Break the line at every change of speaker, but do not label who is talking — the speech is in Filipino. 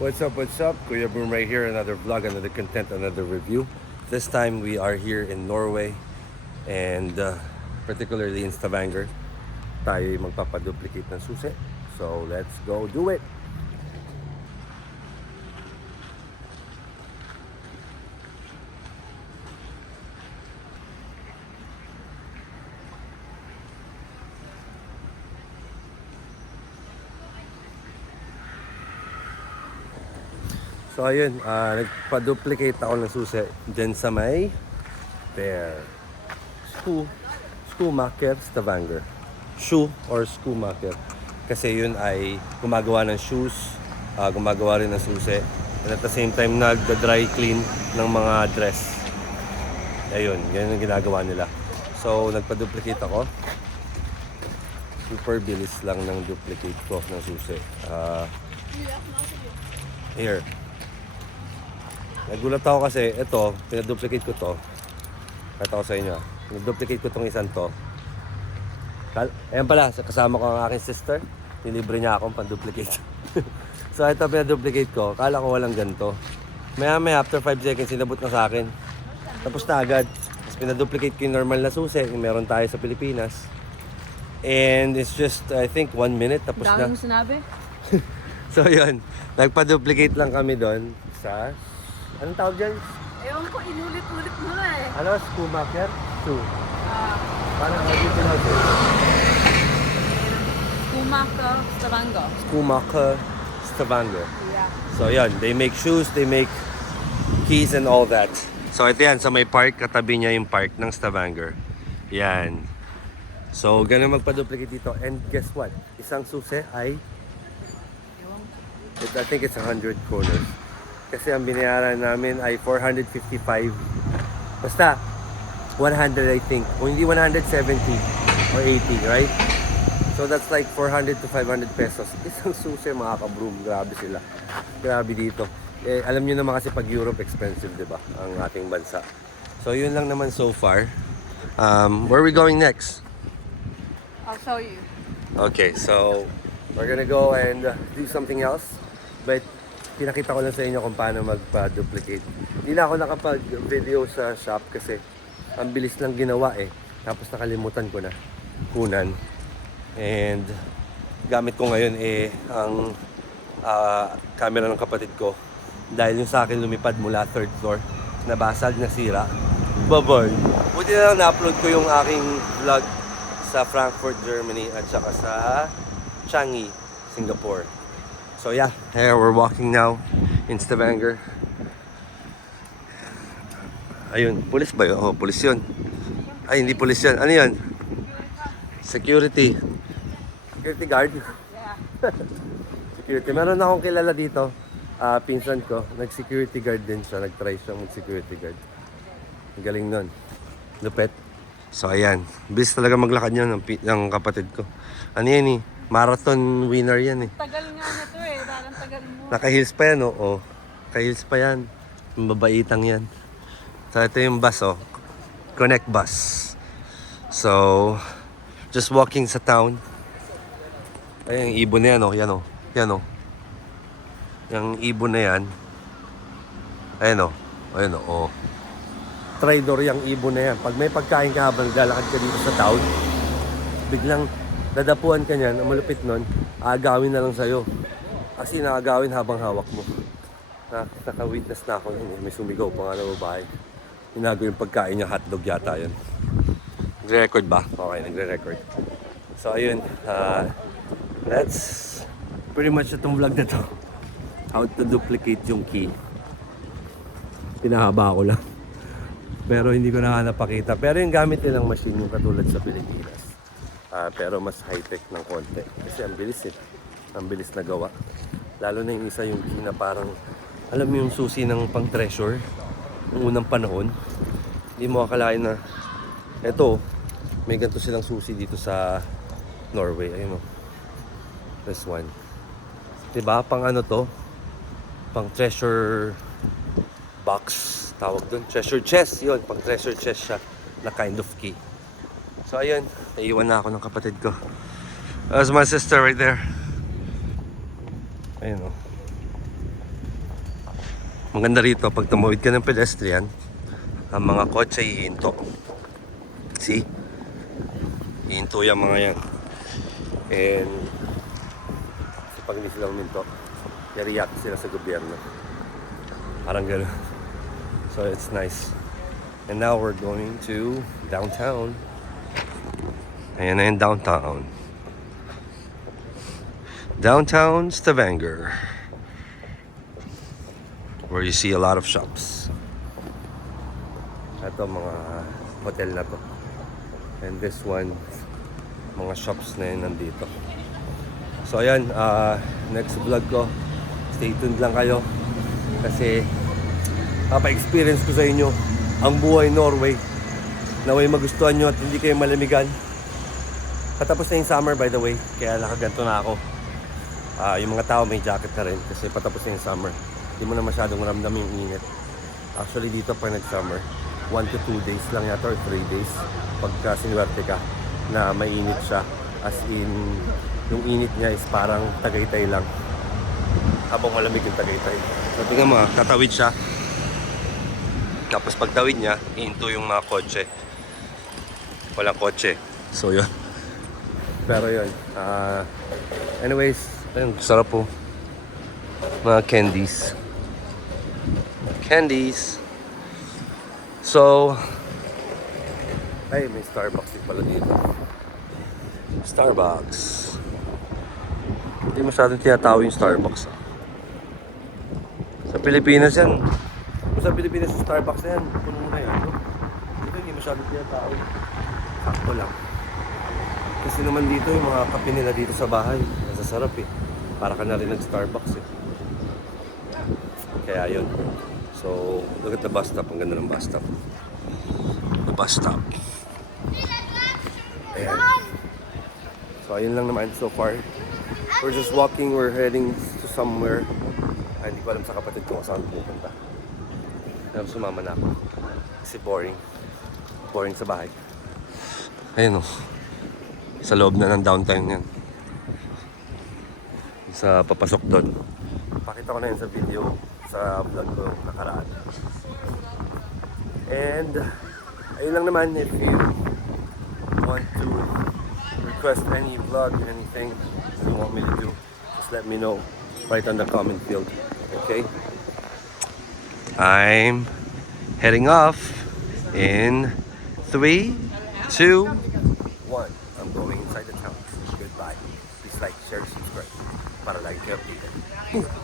What's up, what's up? Kuya Boom right here, another vlog, another content, another review. This time we are here in Norway and uh, particularly in Stavanger. Tayo magpapaduplicate ng susi. So let's go do it! So ayun, ah, nagpa-duplicate ako ng susi dyan sa may there. School. Schoolmaker Stavanger. Shoe or schoolmaker. Kasi yun ay gumagawa ng shoes, ah, gumagawa rin ng susi. And at the same time, nagda-dry clean ng mga dress. Ayun, yan yung ginagawa nila. So, nagpa-duplicate ako. Super bilis lang ng duplicate ko ng susi. Ah, here. Nagulat ako kasi ito, pinaduplicate ko to. Kata ko sa inyo. ah. Pinaduplicate ko tong isang to. Kal- Ayan pala, sa- kasama ko ang aking sister. Nilibre niya akong panduplicate. so ito pinaduplicate ko. Kala ko walang ganito. Maya maya, after 5 seconds, sinabot na sa akin. Tapos na agad. Tapos pinaduplicate ko yung normal na susi. Yung meron tayo sa Pilipinas. And it's just, I think, one minute. Tapos na.
Dami mo sinabi?
So yun, nagpa-duplicate lang kami doon sa... Anong tawag dyan?
Ewan ko, inulit-ulit mo na eh.
Ano? Schumacher? Su.
Ah,
do you pronounce it?
Schumacher, Stavanger.
Schumacher Stavanger.
Yeah.
So yun, they make shoes, they make keys and all that. So ito yan, sa may park, katabi niya yung park ng Stavanger. Yan. So ganun magpa-duplicate dito. And guess what? Isang susi ay
ko.
It, I think it's 100 kroners. Kasi ang binayaran namin ay 455. Basta, 100 I think. O hindi 170 or 80, right? So that's like 400 to 500 pesos. Isang susi mga kabroom. Grabe sila. Grabe dito. Eh, alam nyo naman kasi pag Europe expensive, di ba? Ang ating bansa. So yun lang naman so far. Um, where are we going next?
I'll show you.
Okay, so we're gonna go and uh, do something else. But pinakita ko lang sa inyo kung paano magpa-duplicate. Hindi na ako nakapag-video sa shop kasi ang bilis lang ginawa eh. Tapos nakalimutan ko na kunan. And gamit ko ngayon eh ang ah, camera ng kapatid ko. Dahil yung sa akin lumipad mula third floor, nabasag, nasira. Baboy. Buti na lang na-upload ko yung aking vlog sa Frankfurt, Germany at saka sa Changi, Singapore. So yeah, here we're walking now in Stavanger. Ayun, pulis ba yun? Oh, pulis yun. Ay, hindi pulis yun. Ano yun? Security. Security guard.
Yeah.
Security. Meron akong kilala dito. Ah, pinsan ko. Nag-security guard din siya. Nag-try siya mag-security guard. Ang galing nun. Lupet. So ayan. Bis talaga maglakad yun ng, ng kapatid ko. Ano yan eh? Marathon winner yan eh.
Tagal nga na
Naka-heels pa yan, oo. Naka-heels pa yan. Mabaitang yan. So, ito yung bus, oh. Connect bus. So, just walking sa town. Ay, yung ibon na yan, oh. Yan, oh. Yan, oh. Yung ibon na yan. Ayan, oh. Ayan, oh. oh. Trader yung ibon na yan. Pag may pagkain ka habang naglalakad ka dito sa town, biglang dadapuan ka niyan, ang malupit nun, aagawin na lang sa'yo. Kasi nakagawin habang hawak mo. Na, naka-witness na ako eh. May sumigaw pa nga na babae. Inago yung pagkain niya, hotdog yata yun. Nagre-record ba? Okay, nagre-record. So ayun, uh, that's pretty much itong vlog na to. How to duplicate yung key. Pinahaba ko lang. Pero hindi ko na napakita. Pero yung gamit nilang machine yung katulad sa Pilipinas. Ah, pero mas high-tech ng konti. Kasi ang bilis eh. Ang bilis na gawa. Lalo na yung isa yung key na parang, alam mo yung susi ng pang treasure, ng unang panahon. Hindi mo akalain na, eto, may ganito silang susi dito sa Norway. Ayun o. This one. Diba? Pang ano to? Pang treasure box. Tawag doon. Treasure chest. Yun. Pang treasure chest siya. Na kind of key. So ayun, naiwan na ako ng kapatid ko. That's my sister right there. Ayun oh. Maganda rito pag tumawid ka ng pedestrian, ang mga kotse hihinto. See? Hihinto yung mga yan. And pag hindi sila huminto, i-react sila sa gobyerno. Parang gano'n. So it's nice. And now we're going to downtown. Ayan na yung downtown. Downtown Stavanger. Where you see a lot of shops. Ito mga hotel na to. And this one, mga shops na yun nandito. So ayan, ah, next vlog ko. Stay tuned lang kayo. Kasi papa-experience ko sa inyo ang buhay Norway. Naway magustuhan nyo at hindi kayo malamigan. Patapos na yung summer by the way, kaya nakaganto na ako. Ah, yung mga tao may jacket na rin kasi patapos na yung summer. Hindi mo na masyadong ramdam yung init. Actually dito pag nag-summer, 1 to 2 days lang yata or 3 days pagka sinuwerte ka na mainit siya. As in, yung init niya is parang tagaytay lang. Habang malamig yung tagaytay. So tingnan mo, ah, tatawid siya. Tapos pagtawid niya, iinto yung mga kotse. Walang kotse. So yun. Pero yun. ah anyways, ayun, sarap po. Mga candies. Candies. So, ay, may Starbucks din pala dito. Starbucks. Hindi masyadong tinatawag yung Starbucks. ah. Sa Pilipinas yan. Sa Pilipinas yung Starbucks na yan. Puno na yan. No? Dito hindi masyadong tinatawag. Sakto lang. Kasi naman dito yung mga kape nila dito sa bahay. Nasasarap eh. Para ka na rin nag-Starbucks eh. Kaya yun. So, look at the bus stop. Ang ganda ng bus stop. The bus stop. Ayan. So, ayun lang naman so far. We're just walking. We're heading to somewhere. Ay, hindi ko alam sa kapatid ko saan pupunta. Kaya sumama na ako. Kasi boring. Boring sa bahay. Ayun oh. Sa loob na ng downtown yan. Sa papasok doon. Pakita ko na yun sa video sa vlog ko nakaraan. And ayun lang naman if you want to request any vlog, anything you want me to do, just let me know right on the comment field. Okay? I'm heading off in three, two, one. I'm going inside the